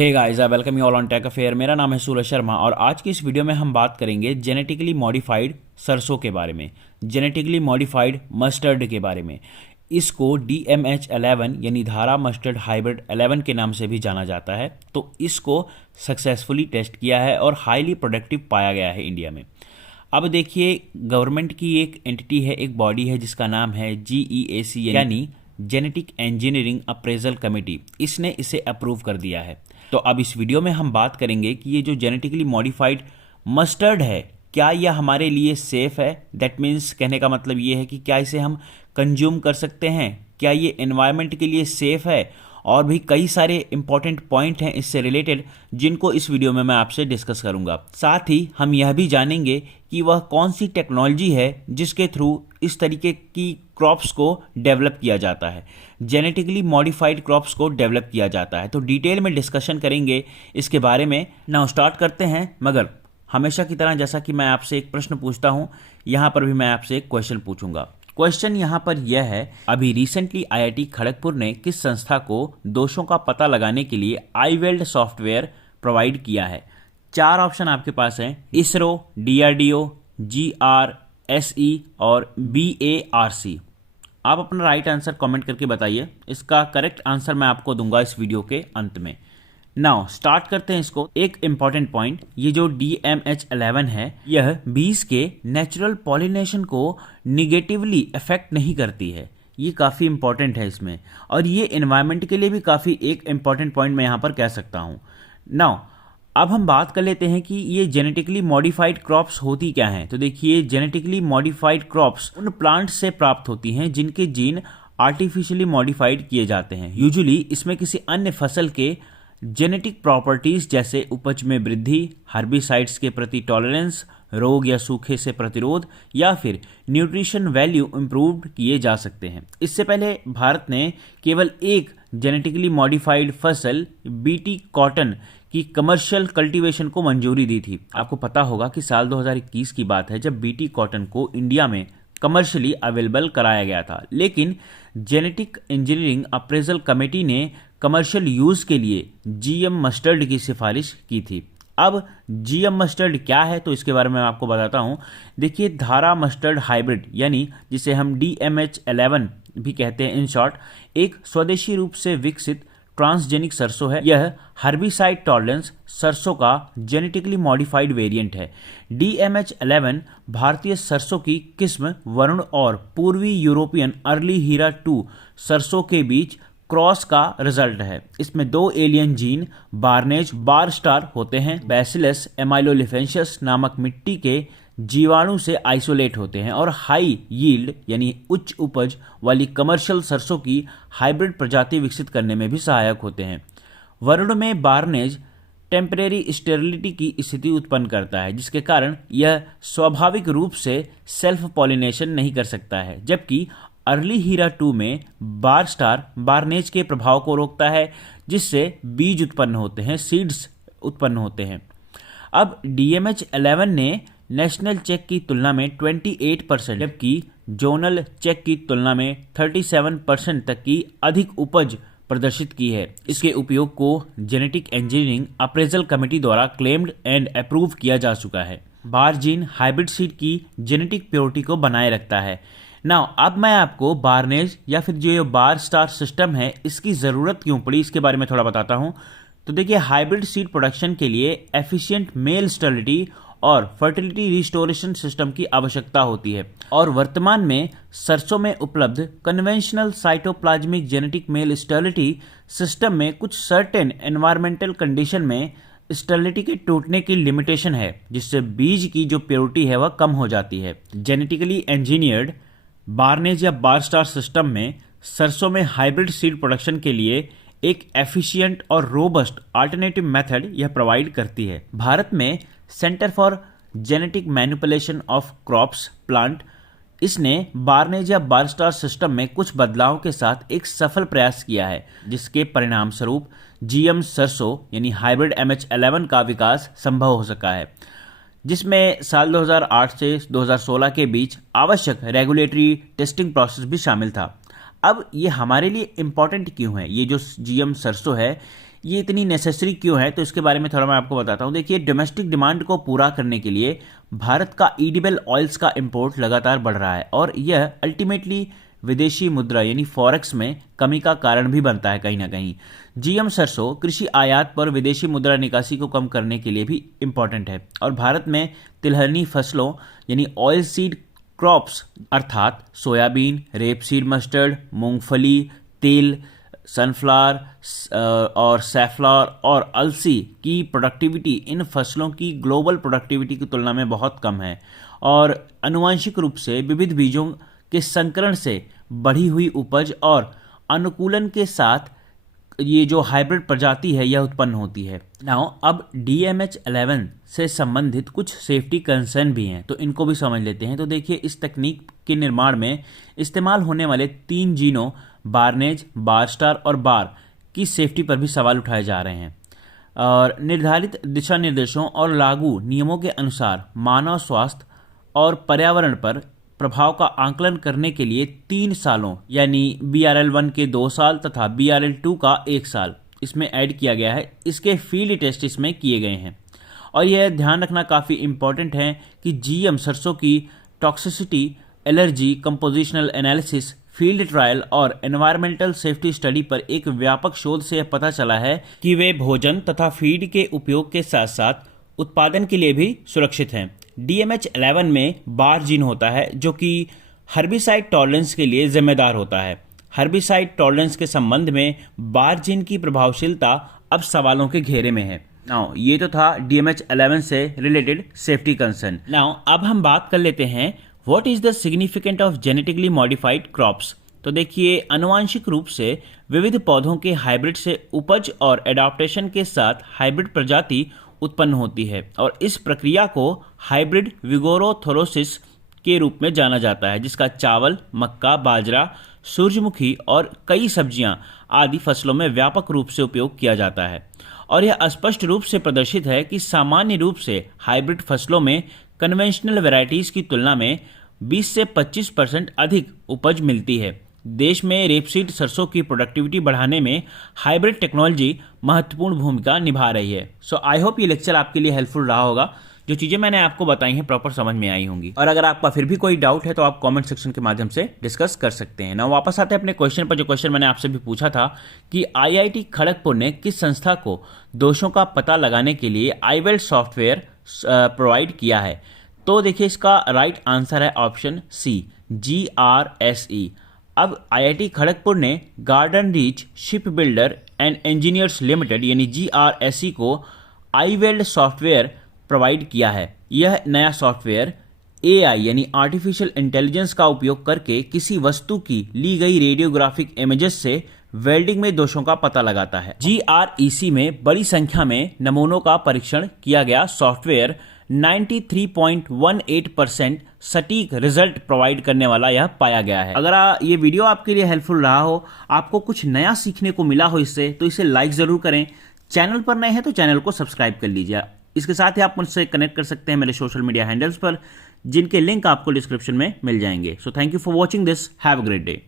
Hey guys, I welcome you all on tech affair. मेरा नाम है सूरज शर्मा और आज की इस वीडियो में हम बात करेंगे जेनेटिकली मॉडिफाइड सरसों के बारे में, जेनेटिकली मॉडिफाइड मस्टर्ड के बारे में। इसको DMH11 यानी धारा मस्टर्ड हाइब्रिड 11 के नाम से भी जाना जाता है। तो इसको सक्सेसफुली टेस्ट किया है और हाईली प्रोडक्टिव पाया गया है इंडिया में। अब देखिए, गवर्नमेंट की एक एंटिटी है, एक बॉडी है जिसका नाम है GEAC यानी जेनेटिक इंजीनियरिंग अप्रेजल कमेटी। इसने इसे अप्रूव कर दिया है। तो अब इस वीडियो में हम बात करेंगे कि ये जो जेनेटिकली मॉडिफाइड मस्टर्ड है, क्या यह हमारे लिए सेफ है। दैट मीन्स कहने का मतलब ये है कि क्या इसे हम कंज्यूम कर सकते हैं, क्या ये एनवायरनमेंट के लिए सेफ है, और भी कई सारे इंपॉर्टेंट पॉइंट हैं इससे रिलेटेड जिनको इस वीडियो में मैं आपसे डिस्कस करूंगा। साथ ही हम यह भी जानेंगे कि वह कौन सी टेक्नोलॉजी है जिसके थ्रू इस तरीके की क्रॉप्स को डेवलप किया जाता है, जेनेटिकली मॉडिफाइड क्रॉप्स को डेवलप किया जाता है। तो डिटेल में डिस्कशन करेंगे इसके बारे में। नाउ स्टार्ट करते हैं, मगर हमेशा की तरह जैसा कि मैं आपसे एक प्रश्न पूछता हूं, यहां पर भी मैं आपसे एक क्वेश्चन पूछूंगा। क्वेश्चन यहां पर यह है, अभी रिसेंटली IIT खड़गपुर ने किस संस्था को दोषों का पता लगाने के लिए iWeld सॉफ्टवेयर प्रोवाइड किया है। 4 ऑप्शन आपके पास हैं, इसरो, DRDO, GRSE और BARC। आप अपना राइट आंसर कमेंट करके बताइए। इसका करेक्ट आंसर मैं आपको दूंगा इस वीडियो के अंत में। नाउ स्टार्ट करते हैं इसको। एक इंपॉर्टेंट पॉइंट, ये जो DMH11 है, यह बीज के नेचुरल पॉलिनेशन को निगेटिवली अफेक्ट नहीं करती है। ये काफ़ी इंपॉर्टेंट है इसमें, और ये एनवायरनमेंट के लिए भी काफ़ी एक इंपॉर्टेंट पॉइंट मैं यहाँ पर कह सकता हूँ। नाउ अब हम बात कर लेते हैं कि ये जेनेटिकली मॉडिफाइड क्रॉप्स होती क्या हैं। तो देखिए, जेनेटिकली मॉडिफाइड क्रॉप्स उन प्लांट्स से प्राप्त होती हैं जिनके जीन आर्टिफिशियली मॉडिफाइड किए जाते हैं। यूजुअली इसमें किसी अन्य फसल के जेनेटिक प्रॉपर्टीज जैसे उपज में वृद्धि, हर्बिसाइड्स के प्रति टॉलरेंस, रोग या सूखे से प्रतिरोध, या फिर न्यूट्रिशन वैल्यू इंप्रूव्ड किए जा सकते हैं। इससे पहले भारत ने केवल एक जेनेटिकली मॉडिफाइड फसल BT कॉटन की कमर्शियल कल्टीवेशन को मंजूरी दी थी। आपको पता होगा कि साल 2021 की बात है जब BT कॉटन को इंडिया में कमर्शियली अवेलेबल कराया गया था, लेकिन जेनेटिक इंजीनियरिंग अप्रेजल कमेटी ने कमर्शियल यूज के लिए GM मस्टर्ड की सिफारिश की थी। अब GM मस्टर्ड क्या है, तो इसके बारे में मैं आपको बताता हूं। देखिए, धारा मस्टर्ड हाइब्रिड यानी जिसे हम DMH11 भी कहते हैं इन शॉर्ट, एक स्वदेशी रूप से विकसित ट्रांसजेनिक सरसों है। यह हर्बिसाइड टॉलरेंस सरसों का जेनेटिकली मॉडिफाइड वेरिएंट है। DMH11 भारतीय सरसों की किस्म वरुण और पूर्वी यूरोपियन अर्ली हीरा 2 सरसों के बीच क्रॉस का रिजल्ट है। इसमें 2 एलियन जीन बार्नेज बार स्टार होते हैं, बैसिलस एमाइलोलिफेंशियस नामक मिट्टी के जीवाणु से आइसोलेट होते हैं, और हाई यील्ड यानी उच्च उपज वाली कमर्शियल सरसों की हाइब्रिड प्रजाति विकसित करने में भी सहायक होते हैं। वरुण में बार्नेज टेम्परेरी स्टेरिलिटी की स्थिति उत्पन्न करता है, जिसके कारण यह स्वाभाविक रूप से सेल्फ पॉलिनेशन नहीं कर सकता है, जबकि अर्ली हीरा 2 में बार स्टार बार्नेज के प्रभाव को रोकता है, जिससे बीज उत्पन्न होते हैं, सीड्स उत्पन्न होते हैं। अब DMH11 ने नेशनल चेक की तुलना में 28%, जबकि जोनल चेक की तुलना में 37% तक की अधिक उपज प्रदर्शित की है। इसके उपयोग को जेनेटिक इंजीनियरिंग अप्रेजल कमेटी द्वारा क्लेम्ड एंड अप्रूव किया जा चुका है। बार जीन हाइब्रिड सीड की जेनेटिक प्योरिटी को बनाए रखता है। नाउ अब मैं आपको बार्नेज या फिर जो ये बार स्टार सिस्टम है, इसकी ज़रूरत क्यों पड़ी इसके बारे में थोड़ा बताता हूं। तो देखिए, हाइब्रिड सीड प्रोडक्शन के लिए एफिशिएंट मेल स्टेरिलिटी और फर्टिलिटी रिस्टोरेशन सिस्टम की आवश्यकता होती है, और वर्तमान में सरसों में उपलब्ध conventional cytoplasmic genetic male sterility system में कुछ सर्टेन एनवायरमेंटल कंडीशन में स्टेरिलिटी के टूटने की लिमिटेशन है, जिससे बीज की जो प्योरिटी है वह कम हो जाती है। जेनेटिकली इंजीनियर्ड बार्नेज या बार स्टार सिस्टम में सरसों में हाइब्रिड सीड प्रोडक्शन के लिए एक एफिशिएंट और रोबस्ट अल्टरनेटिव मेथड यह प्रोवाइड करती है। भारत में centre for genetic manipulation of crops plant, इसने बार्नेज या बार स्टार सिस्टम में कुछ बदलाव के साथ एक सफल प्रयास किया है, जिसके परिणाम स्वरूप GM सरसों यानी हाइब्रिड MH11 का विकास संभव हो सका है, जिसमें साल 2008 से 2016 के बीच आवश्यक रेगुलेटरी टेस्टिंग प्रोसेस भी शामिल था। अब ये हमारे लिए इम्पॉर्टेंट क्यों है? ये जो GM सरसों है, ये इतनी नेसेसरी क्यों है, तो इसके बारे में थोड़ा मैं आपको बताता हूँ। देखिए, डोमेस्टिक डिमांड को पूरा करने के लिए भारत का एडिबल ऑयल्स का इंपोर्ट लगातार बढ़ रहा है और यह अल्टीमेटली विदेशी मुद्रा यानी फॉरेक्स में कमी का कारण भी बनता है कहीं ना कहीं। जीएम सरसों कृषि आयात पर विदेशी मुद्रा निकासी को कम करने के लिए भी इम्पॉर्टेंट है और भारत में तिलहनी फसलों यानी ऑयल सीड क्रॉप्स अर्थात सोयाबीन, रेपसीड मस्टर्ड, मूंगफली, तिल, सनफ्लावर और सैफलॉवर और अलसी की प्रोडक्टिविटी इन फसलों की ग्लोबल प्रोडक्टिविटी की तुलना में बहुत कम है और आनुवंशिक रूप से विविध बीजों के संकरण से बढ़ी हुई उपज और अनुकूलन के साथ ये जो हाइब्रिड प्रजाति है यह उत्पन्न होती है। नाउ अब DMH11 से संबंधित कुछ सेफ्टी कंसर्न भी हैं, तो इनको भी समझ लेते हैं। तो देखिए, इस तकनीक के निर्माण में इस्तेमाल होने वाले 3 जीनों बार्नेज, बारस्टार और बार की सेफ्टी पर भी सवाल उठाए जा रहे हैं और निर्धारित दिशा निर्देशों और लागू नियमों के अनुसार मानव स्वास्थ्य और पर्यावरण पर प्रभाव का आकलन करने के लिए 3 सालों यानी BRL1 के 2 साल तथा BRL2 का 1 साल इसमें ऐड किया गया है। इसके फील्ड टेस्ट इसमें किए गए हैं और यह ध्यान रखना काफ़ी इम्पोर्टेंट है कि GM सरसों की toxicity, allergy, compositional analysis, field trial और एनवायरमेंटल सेफ्टी स्टडी पर एक व्यापक शोध से पता चला है कि वे भोजन तथा फीड के उपयोग के साथ साथ उत्पादन के लिए भी सुरक्षित हैं। DMH11 में बार जीन होता है जो कि हर्बिसाइड टॉलरेंस के लिए जिम्मेदार होता है। हर्बिसाइड टॉलरेंस के संबंध में बार जीन की प्रभावशीलता अब सवालों के घेरे में है। नाउ ये तो था DMH11 से रिलेटेड सेफ्टी कंसर्न। नाउ अब हम बात कर लेते हैं what is the significant of genetically modified crops. तो देखिए, आनुवांशिक रूप से विविध पौधों के हाइब्रिड से उपज और एडाप्टेशन के साथ हाइब्रिड प्रजाति उत्पन्न होती है और इस प्रक्रिया को हाइब्रिड विगोरोथोरोसिस के रूप में जाना जाता है, जिसका चावल, मक्का, बाजरा, सूरजमुखी और कई सब्जियां आदि फसलों में व्यापक रूप से उपयोग किया जाता है। और यह स्पष्ट रूप से प्रदर्शित है कि सामान्य रूप से हाइब्रिड फसलों में कन्वेंशनल वैरायटीज की तुलना में 20 से 25% अधिक उपज मिलती है। देश में रेपसीड सरसों की प्रोडक्टिविटी बढ़ाने में हाइब्रिड टेक्नोलॉजी महत्वपूर्ण भूमिका निभा रही है। सो आई होप ये लेक्चर आपके लिए हेल्पफुल रहा होगा। जो चीज़ें मैंने आपको बताई हैं प्रॉपर समझ में आई होंगी और अगर आपका फिर भी कोई डाउट है तो आप कमेंट सेक्शन के माध्यम से डिस्कस कर सकते हैं। ना वापस आते हैं अपने क्वेश्चन पर। जो क्वेश्चन मैंने आपसे भी पूछा था कि IIT खड़गपुर ने किस संस्था को दोषों का पता लगाने के लिए iWeld सॉफ्टवेयर प्रोवाइड किया है। तो देखिए, इसका राइट आंसर है ऑप्शन सी, GRSE। अब IIT खड़गपुर ने garden reach ship builder and engineers limited यानी GRSE को iWeld सॉफ्टवेयर प्रोवाइड किया है। यह नया सॉफ्टवेयर AI यानी आर्टिफिशियल इंटेलिजेंस का उपयोग करके किसी वस्तु की ली गई रेडियोग्राफिक इमेजेस से वेल्डिंग में दोषों का पता लगाता है। GREC में बड़ी संख्या में नमूनों का परीक्षण किया गया सॉफ्टवेयर 93.18% सटीक रिजल्ट प्रोवाइड करने वाला यह पाया गया है। अगर ये वीडियो आपके लिए हेल्पफुल रहा हो, आपको कुछ नया सीखने को मिला हो इससे, तो इसे लाइक जरूर करें। चैनल पर नए हैं तो चैनल को सब्सक्राइब कर लीजिए। इसके साथ ही आप मुझसे कनेक्ट कर सकते हैं मेरे सोशल मीडिया हैंडल्स पर, जिनके लिंक आपको डिस्क्रिप्शन में मिल जाएंगे। So thank you for watching this. Have a great day.